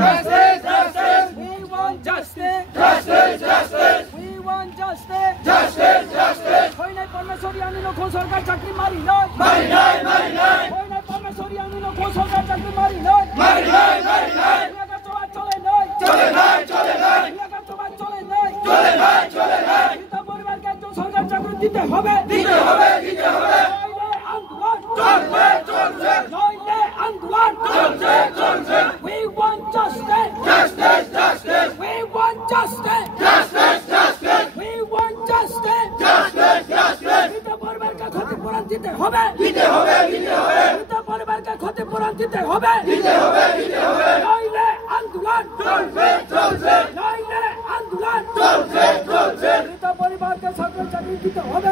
Justice, justice. We want justice. Justice, justice. We want justice. Justice, justice. Hoinai Parmeshwari Anino kon sarkar chakri mari noy. Mari nai, mari nai. Hoinai Parmeshwari Anino kon sarkar chakri mari noy. Mari nai, mari nai. Niagar toba chole noy. চলে নাই, চলে নাই। Niagar toba chole noy. চলে নাই, চলে নাই। মৃত পরিবারকে একজন সরকার চাকরি দিতে হবে। দিতে হবে, দিতে হবে। নইলে আন্দোলন চলছে, চলছে। নইলে আন্দোলন চলছে, চলছে। We want justice. Justice, justice. We want justice. Justice, justice. We want justice. Justice, justice. মৃত পরিবারকে ক্ষতিপূরণ দিতে হবে। দিতে হবে, দিতে হবে। মৃত পরিবারকে ক্ষতিপূরণ দিতে হবে। দিতে হবে, দিতে হবে। নইলে আন্দোলন চলছে, চলছে। নইলে আন্দোলন চলছে, চলছে। মৃত পরিবারকে সরকারি চাকরি দিতে হবে।